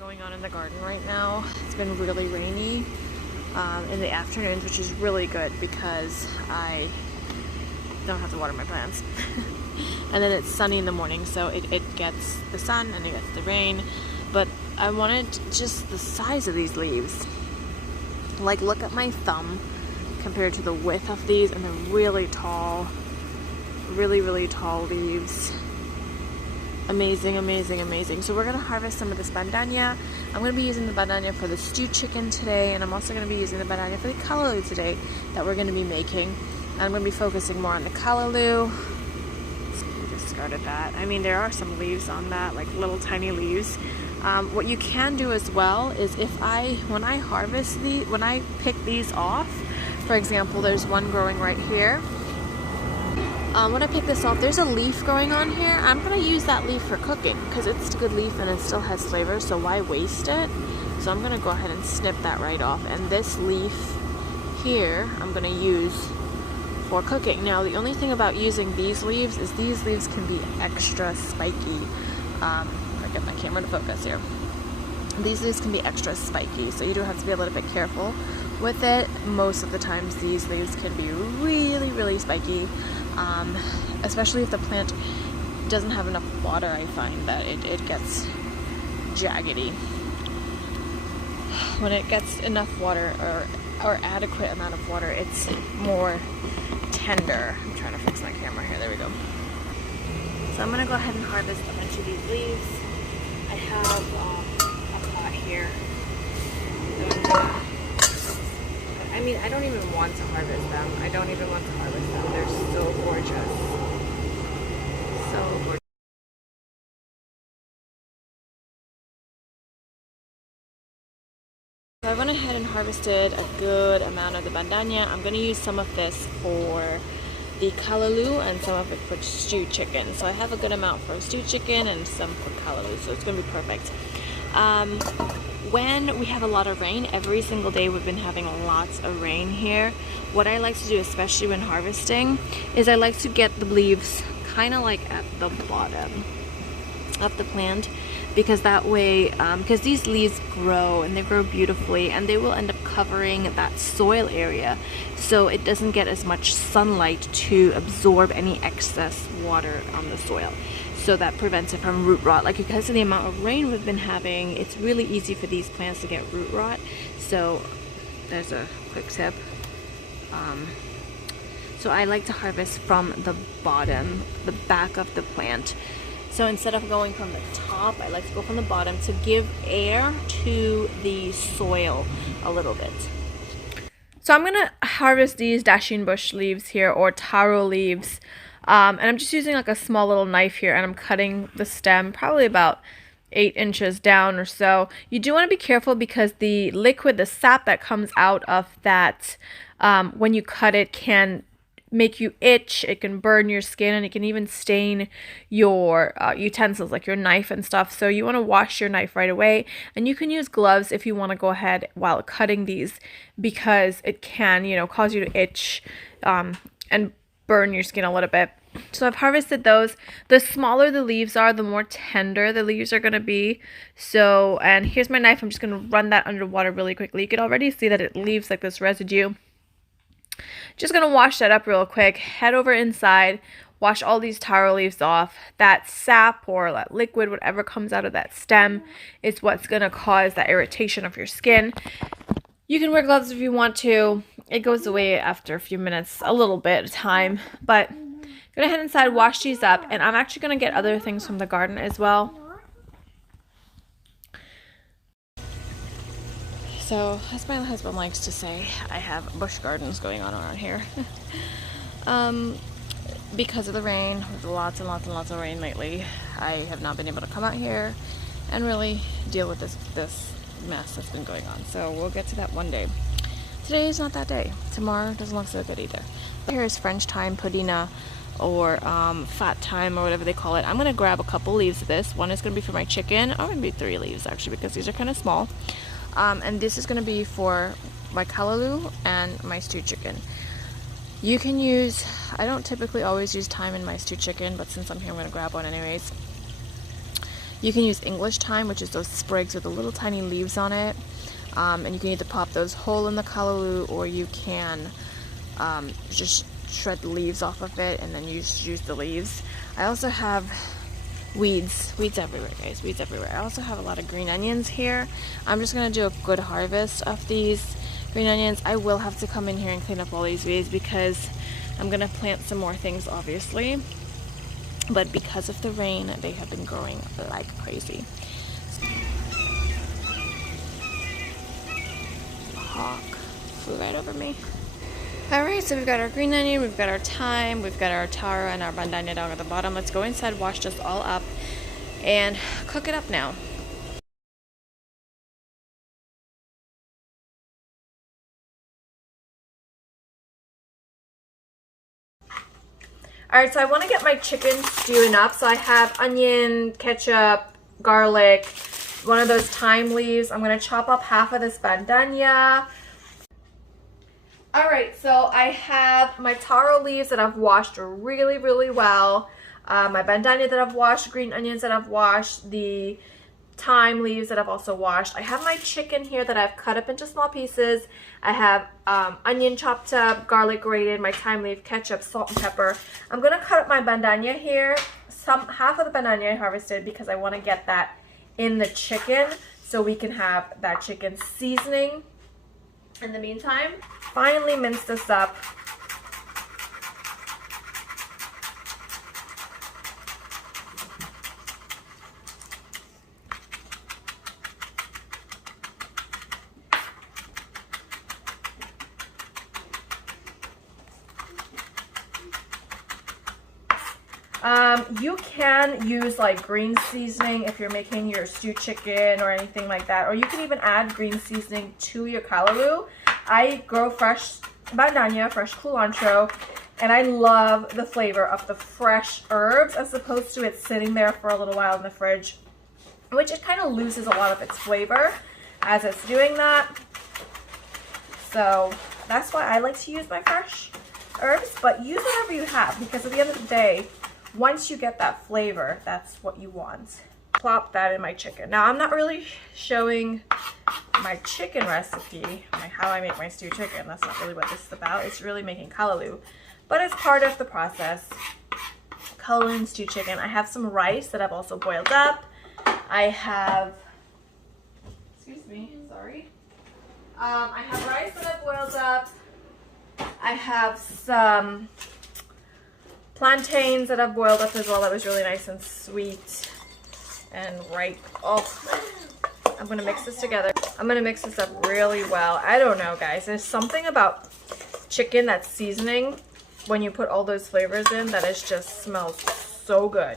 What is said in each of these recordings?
Going on in the garden right now. It's been really rainy in the afternoons, which is really good because I don't have to water my plants. And then it's sunny in the morning, so it gets the sun and it gets the rain. But I wanted just the size of these leaves. Like, look at my thumb compared to the width of these, and they're really tall, really tall leaves. Amazing, amazing, amazing. So we're gonna harvest some of this bandania. I'm gonna be using the bandania for the stewed chicken today, and I'm also gonna be using the bandania for the callaloo today that we're gonna be making. And I'm gonna be focusing more on the callaloo. We discarded that. I mean, there are some leaves on that, like little tiny leaves. What you can do as well is when I pick these off, for example, there's one growing right here. When I pick this off, there's a leaf growing on here. I'm going to use that leaf for cooking because it's a good leaf and it still has flavor, so why waste it? So I'm going to go ahead and snip that right off. And this leaf here, I'm going to use for cooking. Now, the only thing about using these leaves is these leaves can be extra spiky. I'll get my camera to focus here. These leaves can be extra spiky, so you do have to be a little bit careful with it. Most of the times, these leaves can be really spiky. Especially if the plant doesn't have enough water. I find that it gets jaggedy. When it gets enough water or adequate amount of water, it's more tender. I'm trying to fix my camera here. There we go. So I'm going to go ahead and harvest a bunch of these leaves. I have a pot here. I mean, I don't even want to harvest them. I don't even want to harvest them. They're so gorgeous. So gorgeous. So I went ahead and harvested a good amount of the bandania. I'm going to use some of this for the callaloo and some of it for stewed chicken. So I have a good amount for stewed chicken and some for callaloo, so it's going to be perfect. When we have a lot of rain, every single day we've been having lots of rain here. What I like to do, especially when harvesting, is I like to get the leaves kind of like at the bottom of the plant, because that way, because these leaves grow and they grow beautifully and they will end up covering that soil area, so it doesn't get as much sunlight to absorb any excess water on the soil. So that prevents it from root rot. Like, because of the amount of rain we've been having, it's really easy for these plants to get root rot. So there's a quick tip. So I like to harvest from the bottom, the back of the plant. So instead of going from the top, I like to go from the bottom to give air to the soil a little bit. So I'm gonna harvest these dasheen bush leaves here, or taro leaves. And I'm just using like a small little knife here, and I'm cutting the stem probably about 8 inches down or so. You do want to be careful because the liquid, the sap that comes out of that when you cut it, can make you itch. It can burn your skin, and it can even stain your utensils like your knife and stuff. So you want to wash your knife right away, and you can use gloves if you want to go ahead while cutting these, because it can, cause you to itch and burn your skin a little bit. So I've harvested those. The smaller the leaves are, the more tender the leaves are going to be. So, and here's my knife. I'm just going to run that under water really quickly. You can already see that it leaves like this residue. Just going to wash that up real quick. Head over inside. Wash all these taro leaves off. That sap or that liquid, whatever comes out of that stem, is what's going to cause that irritation of your skin. You can wear gloves if you want to. It goes away after a few minutes, a little bit of time, but go ahead inside, wash these up, and I'm actually going to get other things from the garden as well. So, as my husband likes to say, I have bush gardens going on around here. Because of the rain, with lots and lots of rain lately, I have not been able to come out here and really deal with this mess that's been going on. So we'll get to that one day. Today is not that day. Tomorrow doesn't look so good either. Here is French thyme, pudina, or fat thyme, or whatever they call it. I'm going to grab a couple leaves of this. One is going to be for my chicken, or maybe 3 leaves actually, because these are kind of small. And this is going to be for my callaloo and my stewed chicken. You can use, I don't typically always use thyme in my stewed chicken, but since I'm here I'm going to grab one anyways. You can use English thyme, which is those sprigs with the little tiny leaves on it. And you can either pop those whole in the callaloo, or you can just shred the leaves off of it and then you just use the leaves. I also have weeds everywhere, guys, weeds everywhere. I also have a lot of green onions here. I'm just gonna do a good harvest of these green onions. I will have to come in here and clean up all these weeds because I'm gonna plant some more things, obviously, but because of the rain they have been growing like crazy. Hawk flew right over me. Alright, so we've got our green onion, we've got our thyme, we've got our taro and our bandanya down at the bottom. Let's go inside, wash this all up, and cook it up now. Alright, so I want to get my chicken stewing up. So I have onion, ketchup, garlic, one of those thyme leaves. I'm going to chop up half of this bandanya. Alright, so I have my taro leaves that I've washed really, really well. My bandanya that I've washed, green onions that I've washed, the thyme leaves that I've also washed. I have my chicken here that I've cut up into small pieces. I have onion chopped up, garlic grated, my thyme leaf, ketchup, salt and pepper. I'm going to cut up my bandanya here. Half of the bandanya I harvested because I want to get that in the chicken so we can have that chicken seasoning. In the meantime, finally mince this up. You can use like green seasoning if you're making your stewed chicken or anything like that, or you can even add green seasoning to your callaloo. I grow fresh bandanya, fresh cilantro, and I love the flavor of the fresh herbs as opposed to it sitting there for a little while in the fridge, which it kind of loses a lot of its flavor as it's doing that. So that's why I like to use my fresh herbs, but use whatever you have because at the end of the day, once you get that flavor, that's what you want. Plop that in my chicken. Now I'm not really showing my chicken recipe, how I make my stewed chicken. That's not really what this is about. It's really making callaloo, but it's part of the process. Callaloo and stewed chicken. I have some rice that I've also boiled up. I have, excuse me, sorry. I have rice that I've boiled up. I have some plantains that I've boiled up as well. That was really nice and sweet and ripe. Oh, I'm gonna mix this together. I'm gonna mix this up really well. I don't know, guys. There's something about chicken that's seasoning when you put all those flavors in that it just smells so good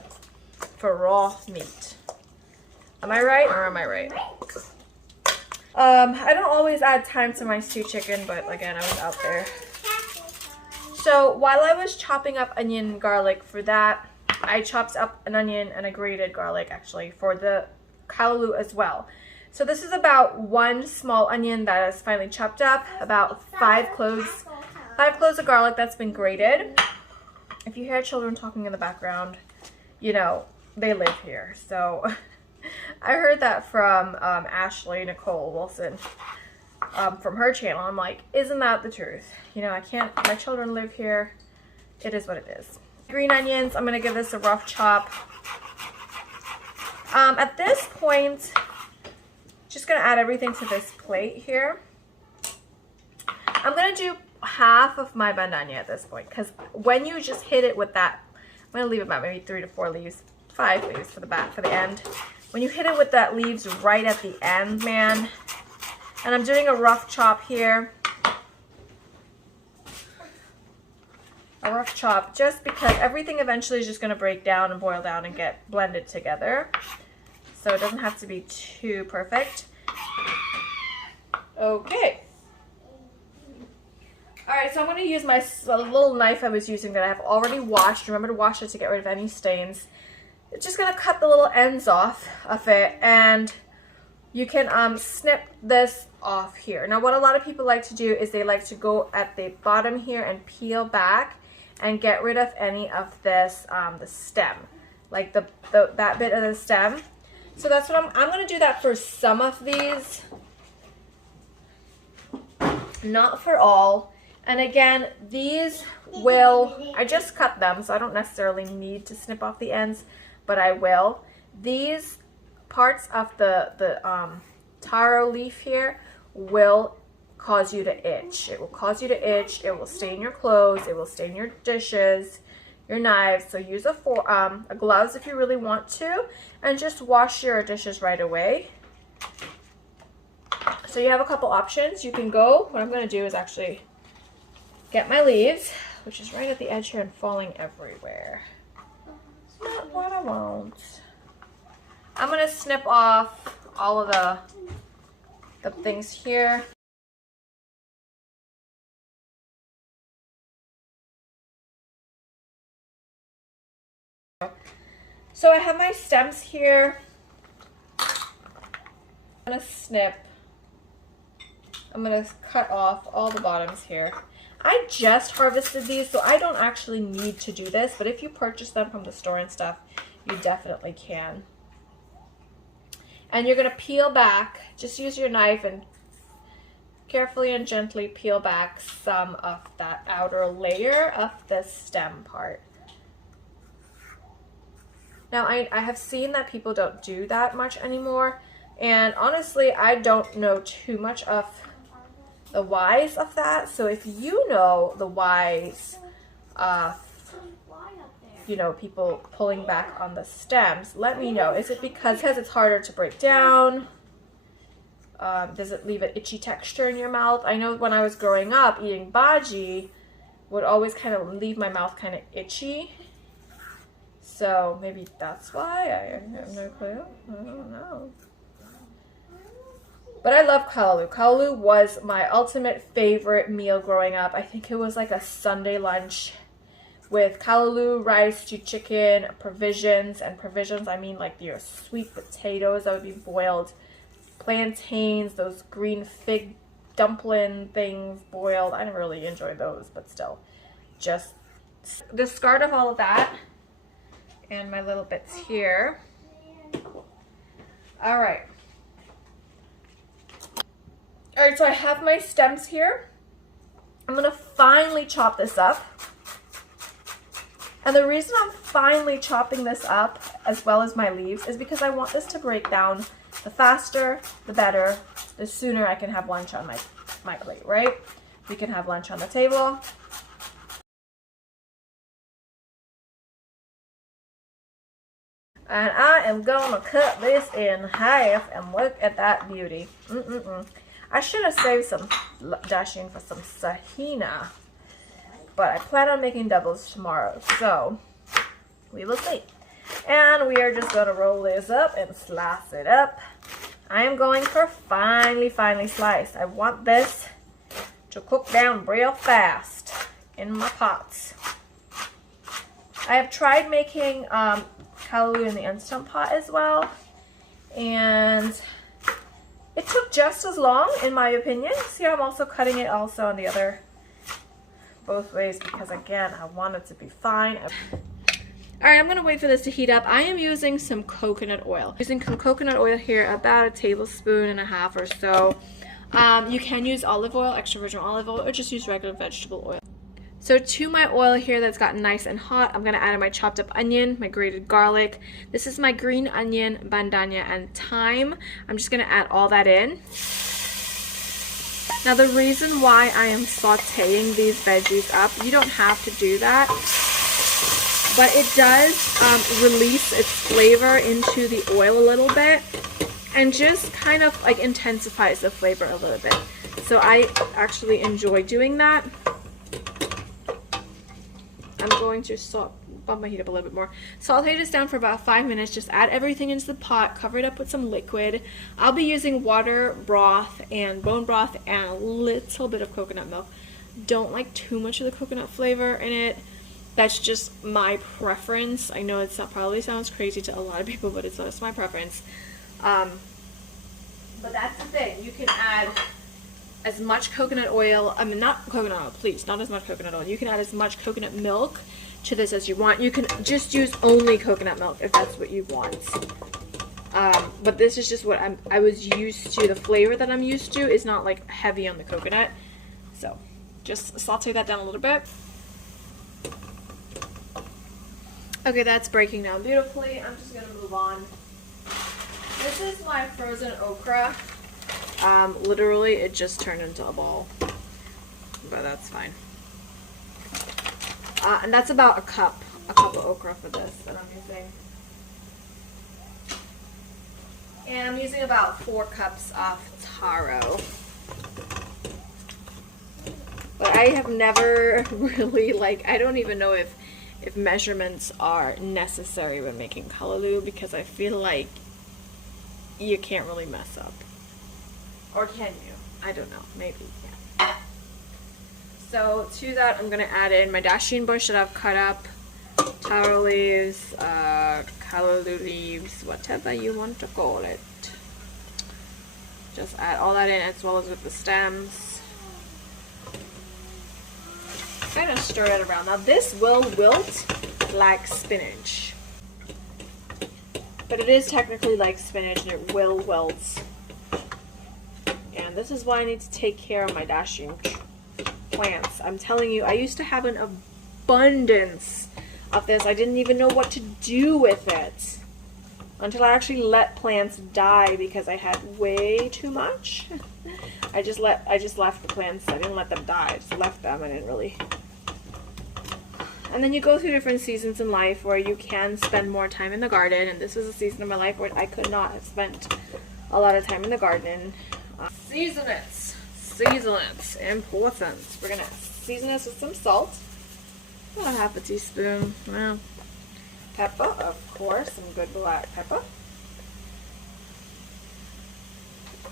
for raw meat. Am I right or am I right? I don't always add thyme to my stewed chicken, but again, I was out there. So while I was chopping up onion and garlic for that, I chopped up an onion and a grated garlic actually for the callaloo as well. So this is about 1 small onion that is finely chopped up, about 5 cloves of garlic that's been grated. If you hear children talking in the background, you know, they live here. So I heard that from Ashley Nicole Wilson. From her channel. I'm like, isn't that the truth? You know, I can't, my children live here. It is what it is. Green onions, I'm going to give this a rough chop. At this point, just going to add everything to this plate here. I'm going to do half of my bandanya at this point because when you just hit it with that, I'm going to leave about maybe 3 to 4 leaves, 5 leaves for the back, for the end. When you hit it with that leaves right at the end, man. And I'm doing a rough chop here. A rough chop just because everything eventually is just going to break down and boil down and get blended together. So it doesn't have to be too perfect. Okay. Alright, so I'm going to use my little knife I was using that I have already washed. Remember to wash it to get rid of any stains. It's just going to cut the little ends off of it, and you can snip this off here. Now what a lot of people like to do is they like to go at the bottom here and peel back and get rid of any of this, the stem, like that bit of the stem. So that's what I'm going to do that for some of these, not for all. And again, these will, I just cut them, so I don't necessarily need to snip off the ends, but I will. These parts of the taro leaf here will cause you to itch. It will cause you to itch. It will stain your clothes. It will stain your dishes, your knives. So use a gloves if you really want to, and just wash your dishes right away. So you have a couple options. You can go, what I'm going to do is actually get my leaves, which is right at the edge here and falling everywhere. It's not what I want. I'm going to snip off all of the things here. So I have my stems here. I'm going to snip. I'm going to cut off all the bottoms here. I just harvested these, so I don't actually need to do this, but if you purchase them from the store and stuff, you definitely can. And you're going to peel back, just use your knife and carefully and gently peel back some of that outer layer of the stem part. Now, I have seen that people don't do that much anymore, and honestly, I don't know too much of the whys of that. So if you know the whys of, you know, people pulling back on the stems, let me know. Is it because it's harder to break down? Does it leave an itchy texture in your mouth? I know when I was growing up, eating bhaji would always kind of leave my mouth kind of itchy. So maybe that's why. I have no clue. I don't know. But I love callaloo. Callaloo was my ultimate favorite meal growing up. I think it was like a Sunday lunch with callaloo, rice, stewed chicken, provisions. And provisions, I mean like your sweet potatoes that would be boiled, plantains, those green fig dumpling things boiled. I didn't really enjoy those, but still. Just discard of all of that. And my little bits here. All right. All right, so I have my stems here. I'm gonna finely chop this up. And the reason I'm finely chopping this up, as well as my leaves, is because I want this to break down. The faster, the better. The sooner I can have lunch on my plate, right? We can have lunch on the table. And I am gonna cut this in half, and look at that beauty. I should have saved some dashing for some sahina, but I plan on making doubles tomorrow, so we will see. And we are just gonna roll this up and slice it up. I am going for finely sliced. I want this to cook down real fast in my pots. I have tried making callaloo in the Instant Pot as well, and it took just as long, in my opinion. See, I'm also cutting it also on the other, both ways, because again, I want it to be fine. Alright, I'm going to wait for this to heat up. I am using some coconut oil. Using some coconut oil here, about 1.5 tablespoons or so. You can use olive oil, extra virgin olive oil, or just use regular vegetable oil. So to my oil here that's gotten nice and hot, I'm going to add in my chopped up onion, my grated garlic. This is my green onion, bandanya, and thyme. I'm just going to add all that in. Now the reason why I am sauteing these veggies up, you don't have to do that, but it does release its flavor into the oil a little bit and just kind of like intensifies the flavor a little bit. So I actually enjoy doing that. I'm going to bump my heat up a little bit more. Saute this down for about 5 minutes. Just add everything into the pot, cover it up with some liquid. I'll be using water, broth, and bone broth, and a little bit of coconut milk. Don't like too much of the coconut flavor in it. That's just my preference. I know it probably sounds crazy to a lot of people, but it's just my preference. But that's the thing. You can add as much coconut oil, I mean not coconut oil, please, not as much coconut oil. You can add as much coconut milk to this as you want. You can just use only coconut milk if that's what you want. But this is just what I was used to. The flavor that I'm used to is not like heavy on the coconut. So just saute that down a little bit. Okay, that's breaking down beautifully. I'm just gonna move on. This is my frozen okra. Literally it just turned into a ball, but that's fine. And that's about a cup of okra for this that I'm using. And I'm using about 4 cups of taro. But I have never really, like, I don't even know if measurements are necessary when making callaloo, because I feel like you can't really mess up. Or can you? I don't know. Maybe you can. So to that, I'm going to add in my dasheen bush that I've cut up, taro leaves, callaloo leaves, whatever you want to call it. Just add all that in as well as with the stems. Kind of stir it around. Now this will wilt like spinach, but it is technically like spinach and it will wilt. And this is why I need to take care of my dasheen plants. I'm telling you, I used to have an abundance of this. I didn't even know what to do with it until I actually let plants die because I had way too much. I just left the plants. I didn't let them die. I just left them. I didn't really. And then you go through different seasons in life where you can spend more time in the garden, and this was a season of my life where I could not have spent a lot of time in the garden. Season it. Season it. Important. We're gonna season this with some salt. About a half a teaspoon. Well, pepper, of course, some good black pepper.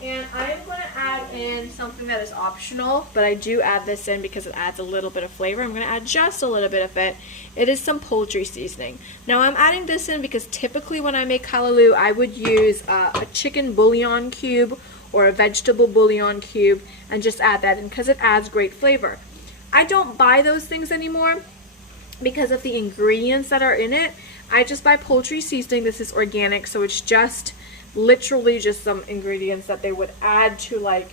And I am going to add in something that is optional, but I do add this in because it adds a little bit of flavor. I'm going to add just a little bit of it. It is some poultry seasoning. Now I'm adding this in because typically when I make callaloo, I would use a chicken bouillon cube or a vegetable bouillon cube and just add that in because it adds great flavor. I don't buy those things anymore because of the ingredients that are in it. I just buy poultry seasoning. This is organic, so it's just literally just some ingredients that they would add to like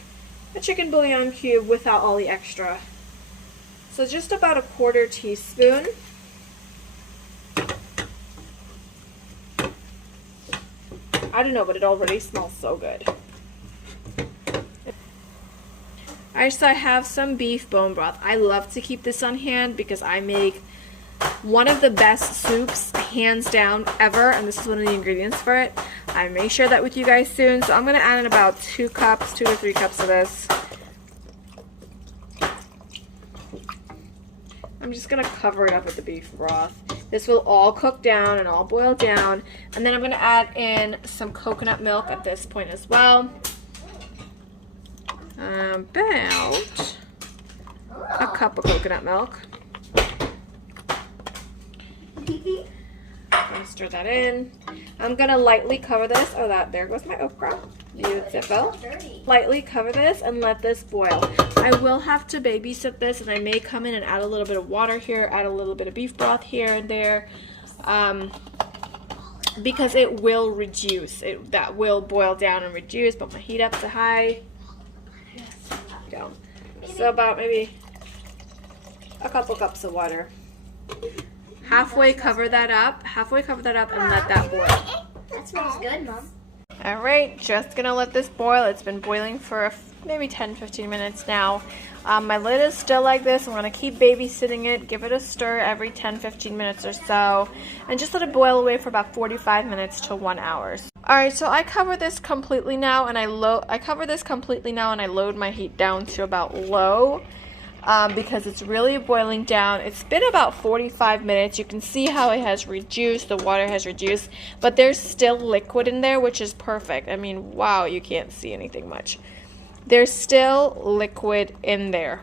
a chicken bouillon cube without all the extra. So just about a 1/4 teaspoon. I don't know, but it already smells so good. Alright, so I have some beef bone broth. I love to keep this on hand because I make one of the best soups, hands down, ever, and this is one of the ingredients for it. I may share that with you guys soon, so I'm going to add in about 2 to 3 cups of this. I'm just going to cover it up with the beef broth. This will all cook down and all boil down, and then I'm going to add in some coconut milk at this point as well. About a cup of coconut milk. I'm going to stir that in. I'm going to lightly cover this. Oh, there goes my okra. Beautiful. Lightly cover this and let this boil. I will have to babysit this, and I may come in and add a little bit of water here, add a little bit of beef broth here and there, because it will reduce. That will boil down and reduce, but my heat up to high. Down. So about maybe a couple cups of water. Halfway cover that up and let that boil. That smells good, Mom. Alright, just gonna let this boil. It's been boiling for maybe 10-15 minutes now. My lid is still like this. I'm gonna keep babysitting it, give it a stir every 10-15 minutes or so, and just let it boil away for about 45 minutes to 1 hour. Alright, so I cover this completely now, and I load my heat down to about low. Because it's really boiling down. It's been about 45 minutes. You can see how it has reduced, the water has reduced, but there's still liquid in there, which is perfect. I mean, wow, you can't see anything much. There's still liquid in there.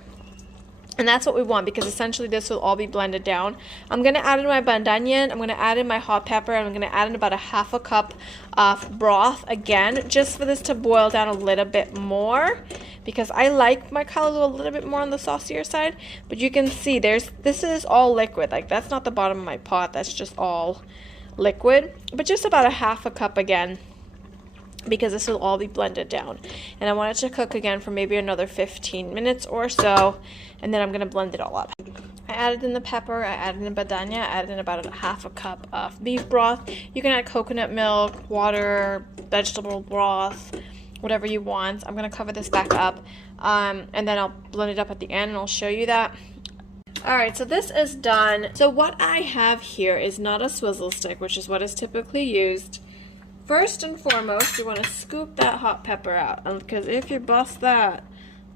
And that's what we want, because essentially this will all be blended down. I'm going to add in my bandanian, I'm going to add in my hot pepper, and I'm going to add in about a 1/2 cup of broth again, just for this to boil down a little bit more, because I like my callaloo a little bit more on the saucier side. But you can see this is all liquid. Like, that's not the bottom of my pot, that's just all liquid. But just about a 1/2 cup again. because this will all be blended down. And I want it to cook again for maybe another 15 minutes or so, and then I'm going to blend it all up. I added in the pepper, I added in badania, I added in about a half a cup of beef broth. You can add coconut milk, water, vegetable broth, whatever you want. I'm going to cover this back up, and then I'll blend it up at the end, and I'll show you that. Alright, so this is done. So what I have here is not a swizzle stick, which is what is typically used. First and foremost, you want to scoop that hot pepper out, because if you bust that,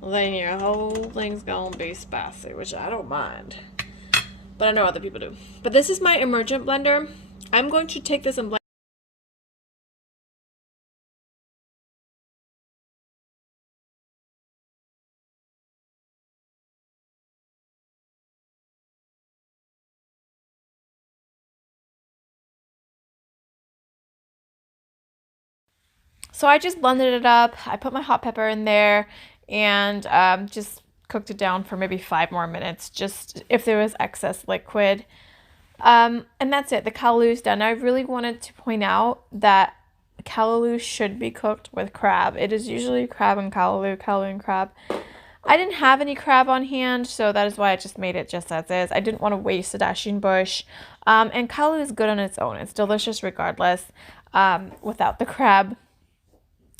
then your whole thing's gonna be spicy, which I don't mind. But I know other people do. But this is my emergent blender. I'm going to take this and blend. So I just blended it up. I put my hot pepper in there and just cooked it down for maybe 5 more minutes, just if there was excess liquid. And that's it. The callaloo is done. I really wanted to point out that callaloo should be cooked with crab. It is usually crab and callaloo and crab. I didn't have any crab on hand, so that is why I just made it just as is. I didn't want to waste a dasheen bush. And callaloo is good on its own. It's delicious regardless, without the crab.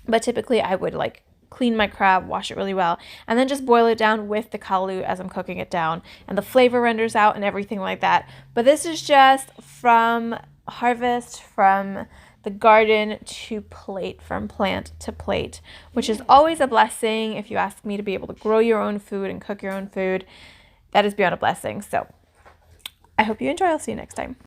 But typically I would like clean my crab, wash it really well, and then just boil it down with the callaloo as I'm cooking it down, and the flavor renders out and everything like that. But this is just from harvest, from the garden to plate, from plant to plate, which is always a blessing. If you ask me, to be able to grow your own food and cook your own food, that is beyond a blessing. So I hope you enjoy. I'll see you next time.